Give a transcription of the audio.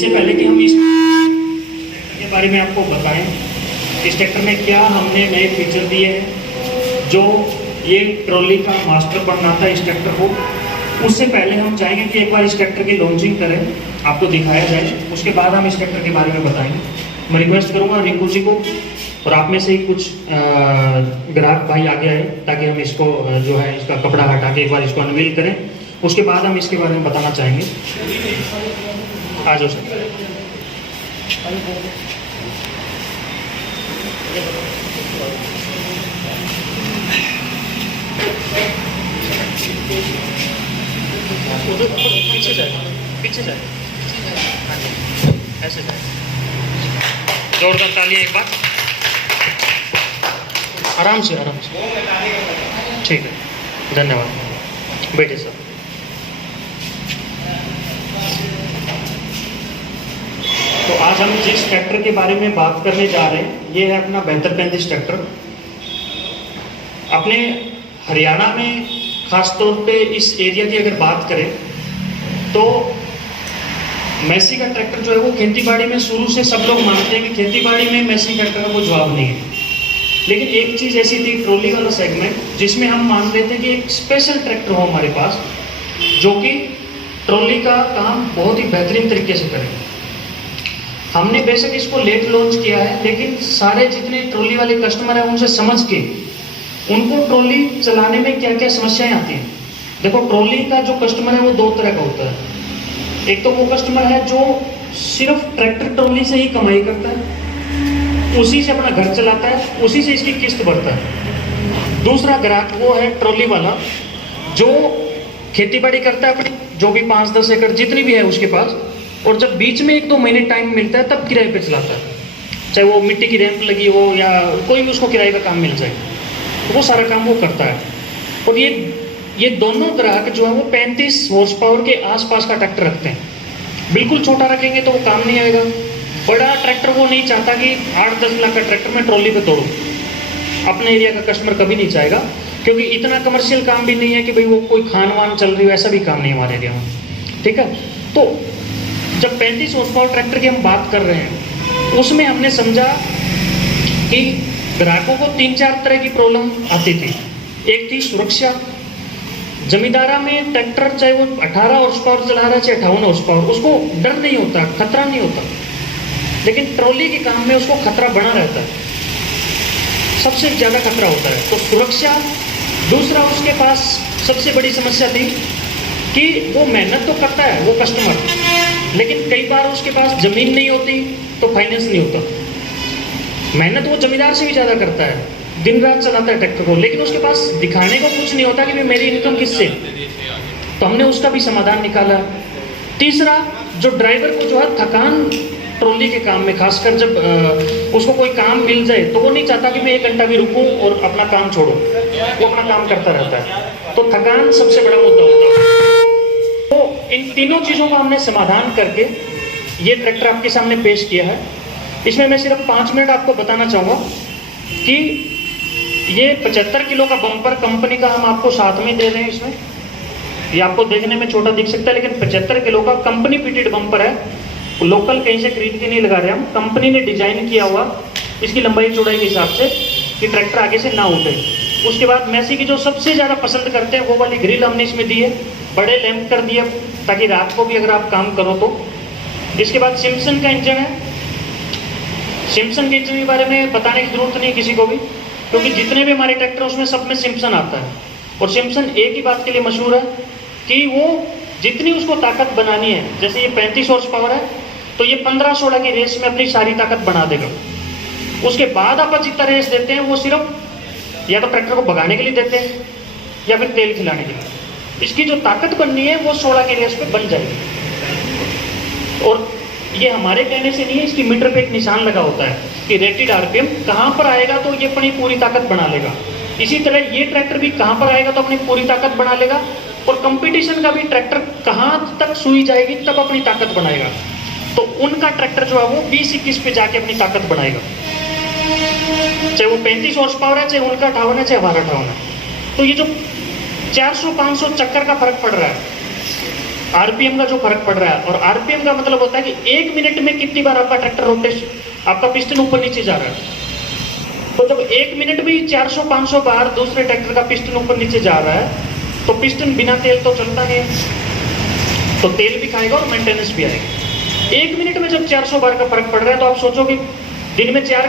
इससे पहले कि हम इस ट्रैक्टर के बारे में आपको बताएं, इस ट्रैक्टर में क्या हमने नए फीचर दिए हैं जो ये ट्रॉली का मास्टर बनना था इस ट्रैक्टर को। उससे पहले हम चाहेंगे कि एक बार इस ट्रैक्टर की लॉन्चिंग करें, आपको दिखाया जाए, उसके बाद हम इस ट्रैक्टर के बारे में बताएंगे। मैं रिक्वेस्ट करूँगा रिंकू जी को और आप में से ही कुछ ग्राहक भाई आगे आए ताकि हम इसको जो है इसका कपड़ा हटा के एक बार इसको अनवील करें, उसके बाद हम इसके बारे में बताना चाहेंगे। आ जाओ सर। पीछे जाए, पीछे जाए, ऐसे जाए। जोरदार तालियां एक बार। आराम से, आराम से। ठीक है, धन्यवाद। बैठे सर। तो आज हम जिस ट्रैक्टर के बारे में बात करने जा रहे हैं ये है अपना बेहतर 35 ट्रैक्टर। अपने हरियाणा में खास तौर पे इस एरिया की अगर बात करें तो मैसी का ट्रैक्टर जो है वो खेतीबाड़ी में शुरू से सब लोग मानते हैं कि खेतीबाड़ी में मैसी ट्रैक्टर का कोई जवाब नहीं है। लेकिन एक चीज़ ऐसी थी, ट्रॉली वाला सेगमेंट, जिसमें हम मान लेते हैं कि एक स्पेशल ट्रैक्टर हो हमारे पास जो कि ट्रॉली का काम बहुत ही बेहतरीन तरीके से करे। हमने बेशक इसको लेट लॉन्च किया है, लेकिन सारे जितने ट्रॉली वाले कस्टमर हैं उनसे समझ के उनको ट्रॉली चलाने में क्या क्या समस्याएं आती हैं। देखो, ट्रॉली का जो कस्टमर है वो दो तरह का होता है। एक तो वो कस्टमर है जो सिर्फ ट्रैक्टर ट्रॉली से ही कमाई करता है, उसी से अपना घर चलाता है, उसी से इसकी किस्त भरता है। दूसरा ग्राहक वो है ट्रॉली वाला जो खेतीबाड़ी करता है अपनी, जो भी 5-10 एकड़ जितनी भी है उसके पास, और जब बीच में 1-2 महीने टाइम मिलता है तब किराए पे चलाता है, चाहे वो मिट्टी की रैंप लगी हो या कोई भी उसको किराए पे काम मिल जाए, तो वो सारा काम वो करता है। और ये दोनों ग्राहक जो है वो 35 हॉर्स पावर के आसपास का ट्रैक्टर रखते हैं। बिल्कुल छोटा रखेंगे तो वो काम नहीं आएगा। बड़ा ट्रैक्टर वो नहीं चाहता कि 8-10 लाख का ट्रैक्टर मैं ट्रॉली पे तोड़ूं, अपने एरिया का कस्टमर कभी नहीं चाहेगा, क्योंकि इतना कमर्शियल काम भी नहीं है कि भाई वो कोई खान वान चल रही हो, ऐसा भी काम नहीं हमारे एरिया में। ठीक है, तो जब 35 हॉर्स पावर ट्रैक्टर की हम बात कर रहे हैं उसमें हमने समझा कि ग्राहकों को 3-4 तरह की प्रॉब्लम आती थी। एक थी सुरक्षा। जमींदारा में ट्रैक्टर चाहे वो 18 हॉर्स पावर चला रहा है चाहे 58 हॉर्स पावर, उसको डर नहीं होता, खतरा नहीं होता। लेकिन ट्रॉली के काम में उसको खतरा बना रहता है, सबसे ज़्यादा खतरा होता है। तो सुरक्षा। दूसरा, उसके पास सबसे बड़ी समस्या थी कि वो मेहनत तो करता है वो कस्टमर, लेकिन कई बार उसके पास ज़मीन नहीं होती तो फाइनेंस नहीं होता। मेहनत वो जमींदार से भी ज़्यादा करता है, दिन रात चलाता है ट्रैक्टर को, लेकिन उसके पास दिखाने को कुछ नहीं होता कि भाई मेरी इनकम किससे। तो हमने उसका भी समाधान निकाला। तीसरा, जो ड्राइवर को जो है थकान ट्रॉली के काम में, खासकर जब उसको कोई काम मिल जाए तो वो नहीं चाहता कि मैं 1 घंटा भी रुकूं और अपना काम छोड़ूं, वो अपना काम करता रहता है। तो थकान सबसे बड़ा मुद्दा होता है। तो इन तीनों चीज़ों का हमने समाधान करके ये ट्रैक्टर आपके सामने पेश किया है। इसमें मैं सिर्फ 5 मिनट आपको बताना चाहूँगा कि ये 75 किलो का बम्पर कंपनी का हम आपको साथ में दे रहे हैं। इसमें ये आपको देखने में छोटा दिख सकता है, लेकिन 75 किलो का कंपनी फिटेड बम्पर है। लोकल कहीं से खरीद के नहीं लगा रहे हम, कंपनी ने डिजाइन किया हुआ इसकी लंबाई चौड़ाई के हिसाब से कि ट्रैक्टर आगे से ना उठे। उसके बाद मैसी की जो सबसे ज़्यादा पसंद करते हैं वो वाली ग्रिल हमने इसमें दी है, बड़े लैंप कर दिए ताकि रात को भी अगर आप काम करो तो। इसके बाद सिम्पसन का इंजन है। सिम्पसन के इंजन के बारे में बताने की जरूरत नहीं किसी को भी, क्योंकि जितने भी हमारे ट्रैक्टर उसमें सब में सिम्पसन आता है। और सिम्पसन एक ही बात के लिए मशहूर है कि वो जितनी उसको ताकत बनानी है, जैसे ये 35 हॉर्स पावर है तो ये 15-16 की रेस में अपनी सारी ताकत बना देगा। उसके बाद आप जितना रेस देते हैं वो सिर्फ या तो ट्रैक्टर को भगाने के लिए देते हैं या फिर तेल खिलाने के लिए। इसकी जो ताकत बननी है वो 16 की रेस पे बन जाएगी। और ये हमारे कहने से नहीं है, इसकी मीटर पे एक निशान लगा होता है कि रेटेड आरपीएम कहाँ पर आएगा तो ये अपनी पूरी ताकत बना लेगा। इसी तरह ये ट्रैक्टर भी कहाँ पर आएगा तो अपनी पूरी ताकत बना लेगा, और कंपटीशन का भी ट्रैक्टर कहाँ तक सुई जाएगी तब अपनी ताकत बनाएगा। तो उनका ट्रैक्टर जो है वो 20-21 पे जाके अपनी ताकत बनाएगा, चाहे वो 35 हॉर्स पावर है, चाहे उनका 58 है, चाहे हमारा 58 है। तो ये जो 400-500 चक्कर का फर्क पड़ रहा है, आरपीएम का जो फर्क पड़ रहा है, और आरपीएम का मतलब होता है कि 1 मिनट में कितनी बार आपका ट्रैक्टर रोटेशन, आपका पिस्टन ऊपर नीचे जा रहा है। तो जब 1 मिनट में 400-500 बार दूसरे ट्रैक्टर का पिस्टन ऊपर नीचे जा रहा है, तो पिस्टन बिना तेल तो चलता नहीं है, तो तेल भी खाएगा और मेंटेनेंस भी आएगी। 1 मिनट में जब 400 बार का फर्क पड़ रहा है, तो आप सोचो कि दिन में 4